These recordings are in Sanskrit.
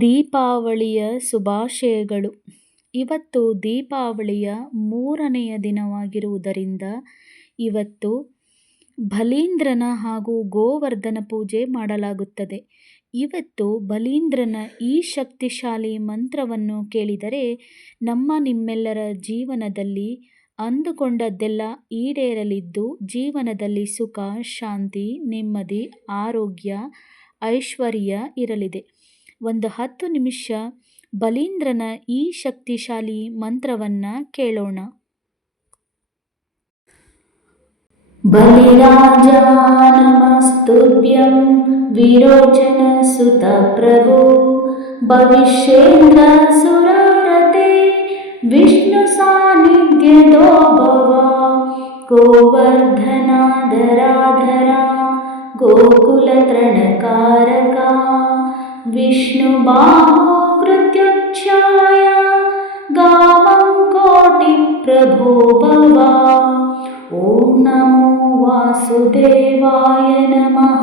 ದೀಪಾವಳಿಯ ಶುಭಾಶಯಗಳು. ಇವತ್ತು ದೀಪಾವಳಿಯ ಮೂರನೆಯ ದಿನವಾಗಿರುವುದರಿಂದ ಇವತ್ತು ಬಲೀಂದ್ರನ ಹಾಗೂ ಗೋವರ್ಧನ ಪೂಜೆ ಮಾಡಲಾಗುತ್ತದೆ. ಇವತ್ತು ಬಲೀಂದ್ರನ ಈ ಶಕ್ತಿಶಾಲಿ ಮಂತ್ರವನ್ನು ಕೇಳಿದರೆ ನಮ್ಮ ನಿಮ್ಮೆಲ್ಲರ ಜೀವನದಲ್ಲಿ ಅಂದುಕೊಂಡದ್ದೆಲ್ಲ ಈಡೇರಲಿದ್ದು ಜೀವನದಲ್ಲಿ ಸುಖ, ಶಾಂತಿ, ನೆಮ್ಮದಿ, ಆರೋಗ್ಯ, ಐಶ್ವರ್ಯ ಇರಲಿದೆ. ಒಂದು ಹತ್ತು ನಿಮಿಷ ಬಲೀಂದ್ರನ ಈ ಶಕ್ತಿಶಾಲಿ ಮಂತ್ರವನ್ನು ಕೇಳೋಣ बलिराजा नमस्तुभ्यं विरोचनसुतप्रभो भविष्येन्द्रसुरारते विष्णुसान्निध्यदो भव गोवर्धनाधराधरा गोकुलतृणकारका विष्णुबाहो कृत्युच्छाय गावं कोटिप्रभो भव। ॐ नमो वासुदेवाय नमः।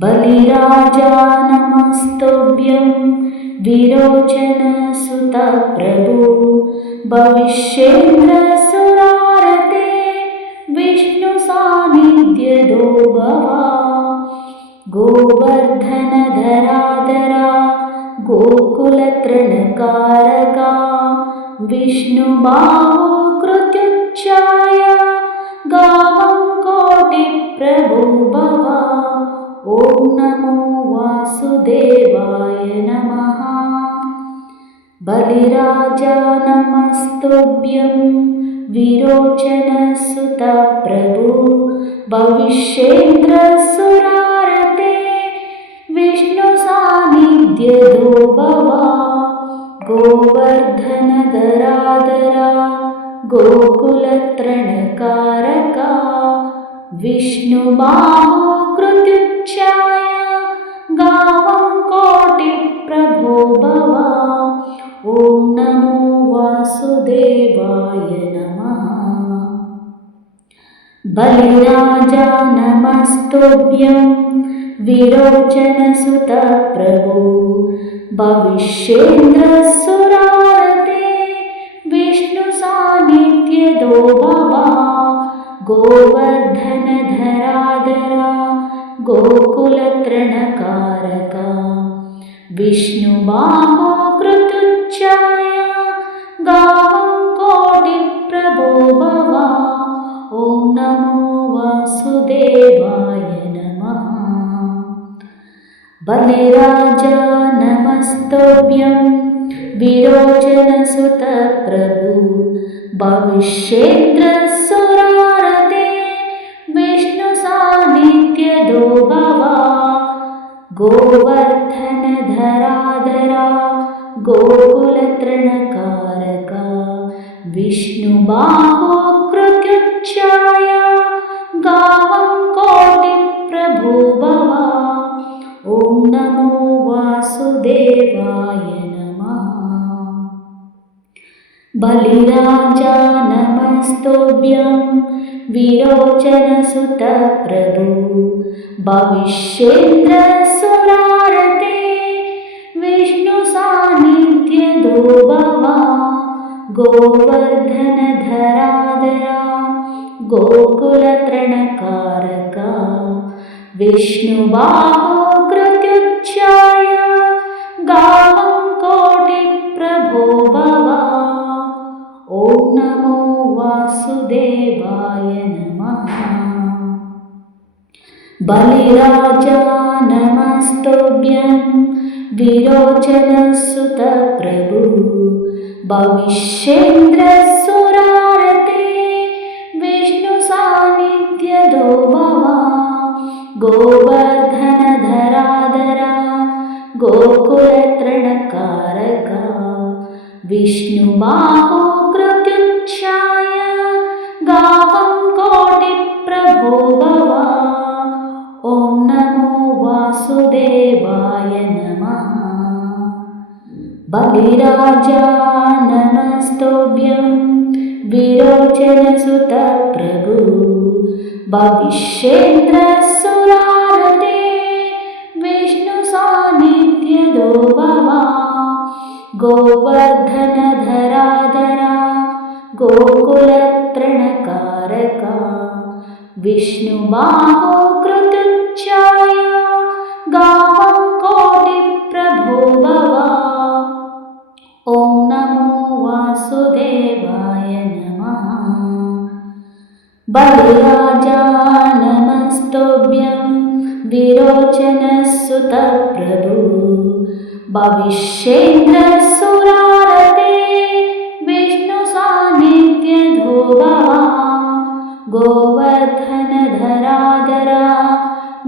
बलिराजा नमस्तुभ्यं विरोचनसुतप्रभु। भविष्येन्द्रसुरारते गोवर्धनधराधरा गोकुलतृणकारका विष्णुबाहो कृत्युच्चाय गावं कोटिप्रभो भव। ॐ नमो वासुदेवाय नमः। बलिराजा नमस्तुभ्यं विरोचनसुतप्रभु भविष्येन्द्रसुरारते विष्णुसान्निध्यदो भव गोवर्धनधराधरा गोकुलतृणकारका विष्णुबाहो कृत्युच्चाय गावं कोटिप्रभो भव ॐ नमो वासुदेवाय नमः बलिराजा नमस्तुभ्यं विरोचनसुतप्रभो भविष्येन्द्रसुरारते विष्णुसान्निध्यदो भव गोवर्धनधराधरा गोकुलतृणकारका विष्णुबाहो बलिराजा नमस्तुभ्यं विरोचनसुतप्रभु भविष्येन्द्रसुरारते विष्णुसान्निध्यदो भव गोवर्धनधराधरा गोकुलतृणकारका विष्णुबाहो कृत्युच्चाय गावं कोटिप्रभो भव ॐ नमो वासुदेवाय नमः। बलिराजा नमस्तुभ्यं विरोचनसुतप्रभु भविष्येन्द्रसुरारते विष्णुसान्निध्यदो भव गोवर्धनधराधरा गोकुलतृणकारका विष्णुबाहो कृत्युच्चाय गावं कोटिप्रभो भव ॐ नमो वासुदेवाय नमः बलिराजा नमस्तुभ्यं विरोचनसुतप्रभु भविष्येन्द्रसुरारते विष्णुसान्निध्यदो भव गोवर्धनधराधरा गोकुलतृणकारका विष्णुबाहो कृत्युच्चाय गावं कोटिप्रभो भव। ॐ नमो वासुदेवाय नमः। बलिराजा नमस्तुभ्यं विरोचनसुतप्रभु। भविष्येन्द्रसुरारते गोवर्धनधराधरा गोकुलत्रणकारका विष्णुबाहो कृतुच्छाय गावं कोटिप्रभो भव ॐ नमो वासुदेवाय नमः गोवर्धनधराधरा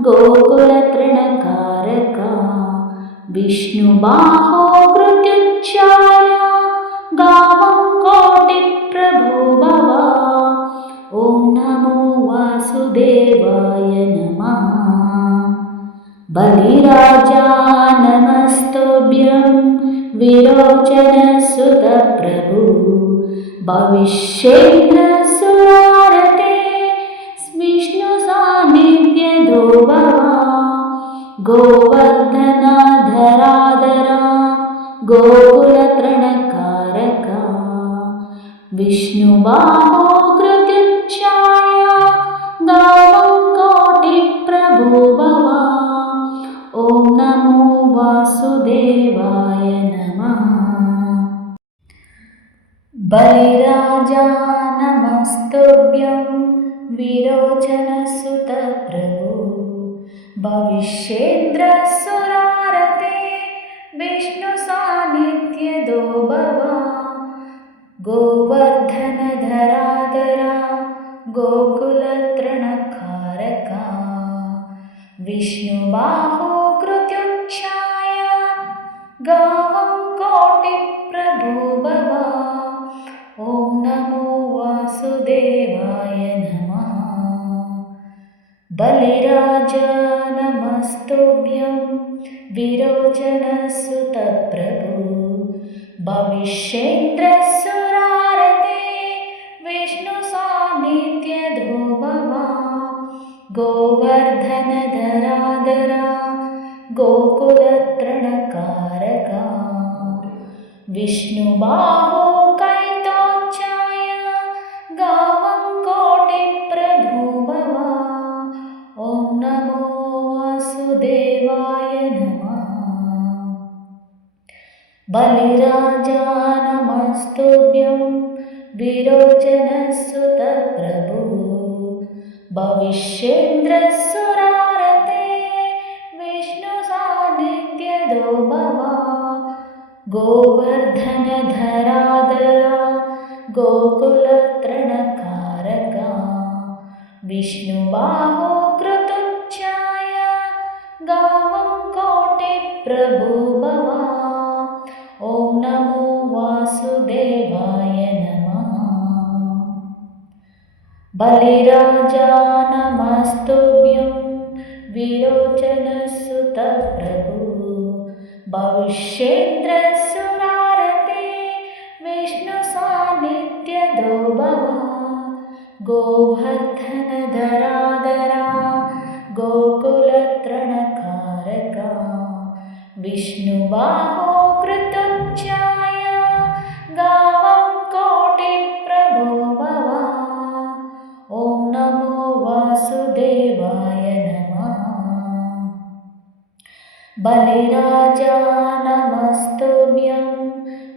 गोकुलतृणकारका विष्णुबाहो कृत्युच्छाय गावं कोटिप्रभो भव। ॐ नमो वासुदेवाय नमः। बलिराजा नमस्तुभ्यं विरोचनसुतप्रभु भविष्येन्द्रसुरारते गोवर्धनाधराधरा गोकुलतृणकारका विष्णुबाहो कृत्युच्छाय गावं कोटिप्रभो भव ॐ नमो वासुदेवाय नमः। बलिराजा नमस्तुभ्यं विरोचनसुतप्रभु भविष्येन्द्रसुरारते विष्णुसान्निध्यदो भव। गोवर्धनधराधरा गोकुलतृणकारका। विष्णुबाहो कृत्युच्छाय गावं बलिराज नमस्तुभ्यं विरोचनसुतप्रभु। भविष्येन्द्रसुरारते विष्णुसान्निध्यधो भव गोवर्धनधराधरा गोकुलतृणकारका। विष्णुबाहो नमो वासुदेवाय नमः। बलिराजा नमस्तुभ्यं विरोचनसुतप्रभु। भविष्येन्द्रसुरारते विष्णुसान्निध्यदो भव गोवर्धनधराधरा गोकुलतृणकारका। विष्णुबाहो गावं कोटिप्रभो भव। ॐ नमो वासुदेवाय नमः। बलिराजा नमस्तुभ्यं विरोचनसुतप्रभु। भविष्येन्द्रसुरारते विष्णुसान्निध्यदो भव। गोवर्धनधराधरा गोकुलतृणकारका विष्णुबाहो कृतुच्छाय गावं कोटिप्रभो भव ॐ नमो वासुदेवाय नमः बलिराजा नमस्तुभ्यं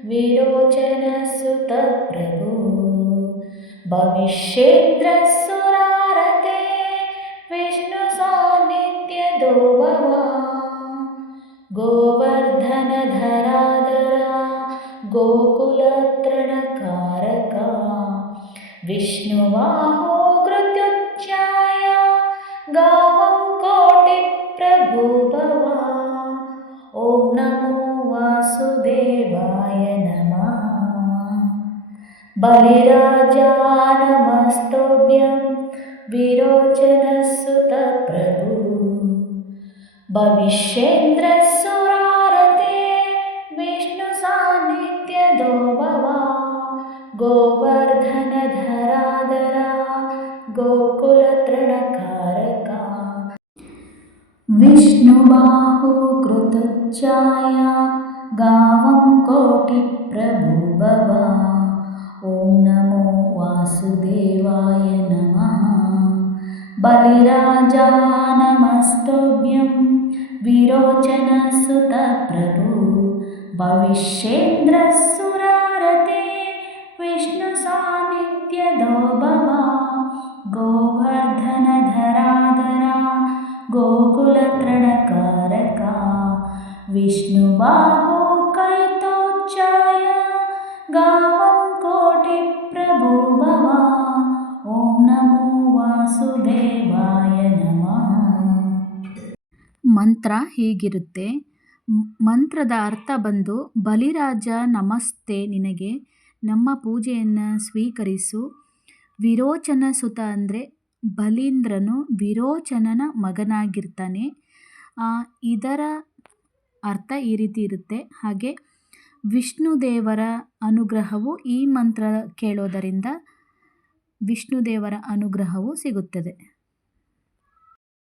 विरोचनसुतप्रभु भविष्येन्द्रसुरारते विष्णुसान्निध्यदो भव गोवर्धनधराधरा गोकुलतृणकारका विष्णुवाहो कृत्युच्छाय गावं कोटिप्रभो भव ॐ नमो वासुदेवाय नमः। बलिराजा नमस्तुभ्यं विरोचनसुतप्रभु भविष्येन्द्रसुरारते विष्णुसान्निध्यदो भव गोवर्धनधराधरा गोकुलतृणकारका। विष्णुबाहो कृत कैतोच्चाय गावं कोटिप्रभु भव ॐ नमो वासुदेवाय नमः। बलिराजा नमस्तुभ्यं विरोचनसुतप्रभु। भविष्येन्द्रसुरारते विष्णुसान्नित्यदो भवा गोवर्धनधराधरा गोकुलतृणकारका। कैतोच्चाय गावं कोटिप्रभो भवा। ॐ नमो वासुदेवाय नमः। ಮಂತ್ರ ಹೀಗಿರುತ್ತೆ? ಮಂತ್ರದ ಅರ್ಥ ಬಂದು, ಬಲಿರಾಜ ನಮಸ್ತೆ ನಿನಗೆ, ನಮ್ಮ ಪೂಜೆಯನ್ನು ಸ್ವೀಕರಿಸು. ವಿರೋಚನ ಸುತ ಅಂದರೆ ಬಲೀಂದ್ರನು ವಿರೋಚನನ ಮಗನಾಗಿರ್ತಾನೆ. ಇದರ ಅರ್ಥ ಈ ರೀತಿ ಇರುತ್ತೆ. ಹಾಗೆ ವಿಷ್ಣು ದೇವರ ಅನುಗ್ರಹವು ಈ ಮಂತ್ರ ಕೇಳೋದರಿಂದ ವಿಷ್ಣು ದೇವರ ಅನುಗ್ರಹವು ಸಿಗುತ್ತದೆ.